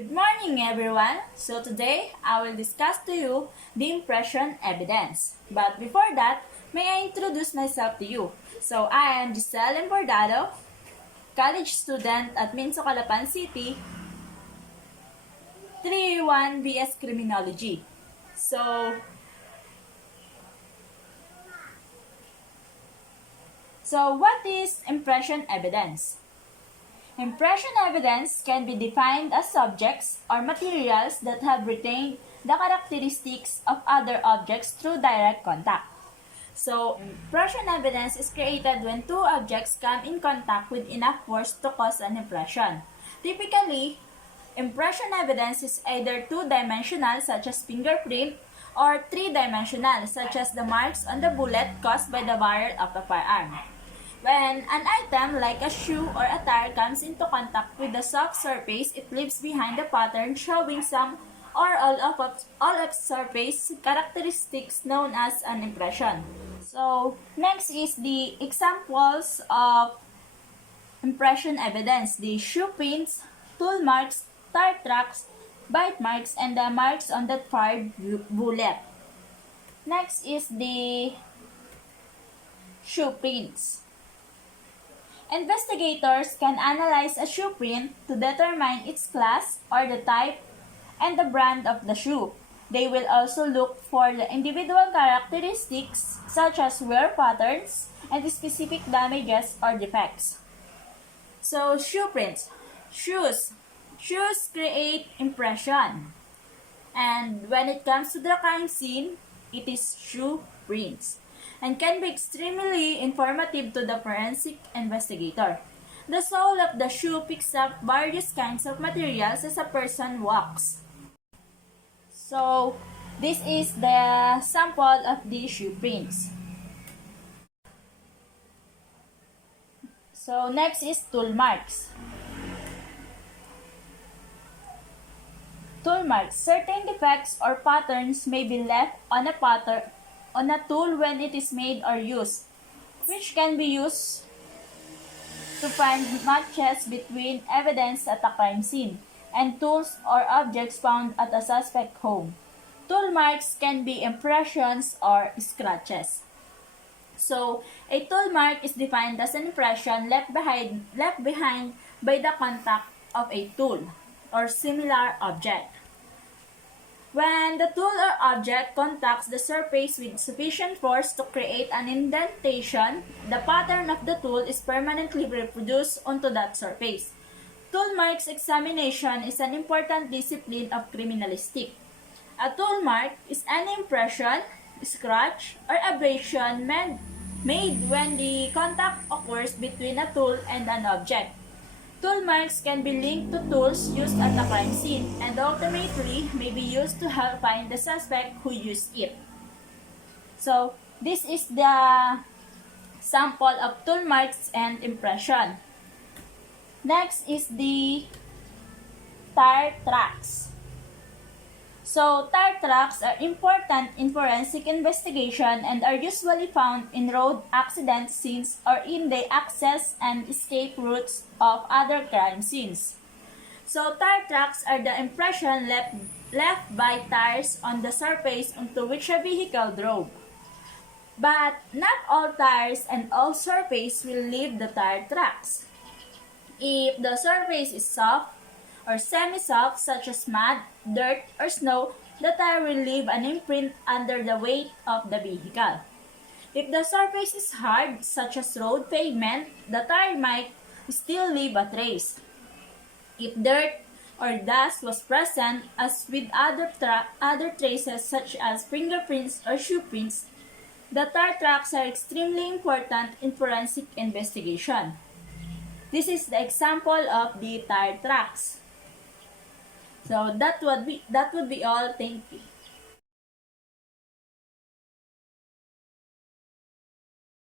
Good morning, everyone. So today, I will discuss to you the impression evidence. But before that, may I introduce myself to you? So I am Giselle Embordado, college student at Minso Calapan City, 3-1 BS Criminology. So what is impression evidence? Impression evidence can be defined as subjects or materials that have retained the characteristics of other objects through direct contact. So, impression evidence is created when two objects come in contact with enough force to cause an impression. Typically, impression evidence is either two-dimensional such as fingerprint or three-dimensional such as the marks on the bullet caused by the barrel of a firearm. When an item like a shoe or a tire comes into contact with the soft surface, it leaves behind a pattern showing some or all of surface characteristics known as an impression. So, next is the examples of impression evidence: the shoe prints, tool marks, tire tracks, bite marks, and the marks on the fired bullet. Next is the shoe prints. Investigators can analyze a shoe print to determine its class or the type and the brand of the shoe. They will also look for the individual characteristics such as wear patterns and specific damages or defects. So, shoe prints. Shoes create impression. And when it comes to the crime scene, it is shoe prints and can be extremely informative to the forensic investigator. The sole of the shoe picks up various kinds of materials as a person walks. So, this is the sample of the shoe prints. So, next is tool marks. Tool marks. Certain defects or patterns may be left on a tool when it is made or used, which can be used to find matches between evidence at a crime scene and tools or objects found at a suspect home. Tool marks can be impressions or scratches. So, a tool mark is defined as an impression left behind by the contact of a tool or similar object. When the tool or object contacts the surface with sufficient force to create an indentation, the pattern of the tool is permanently reproduced onto that surface. Tool marks examination is an important discipline of criminalistic. A tool mark is any impression, scratch, or abrasion made when the contact occurs between a tool and an object. Tool marks can be linked to tools used at the crime scene and ultimately may be used to help find the suspect who used it. So, this is the sample of tool marks and impression. Next is the tire tracks. So, tire tracks are important in forensic investigation and are usually found in road accident scenes or in the access and escape routes of other crime scenes. So, tire tracks are the impression left by tires on the surface onto which a vehicle drove. But not all tires and all surface will leave the tire tracks. If the surface is soft or semi-soft such as mud, dirt, or snow, the tire will leave an imprint under the weight of the vehicle. If the surface is hard such as road pavement, the tire might still leave a trace. If dirt or dust was present, as with other traces such as fingerprints or shoe prints, the tire tracks are extremely important in forensic investigation. This is the example of the tire tracks. So that would be all. Thank you.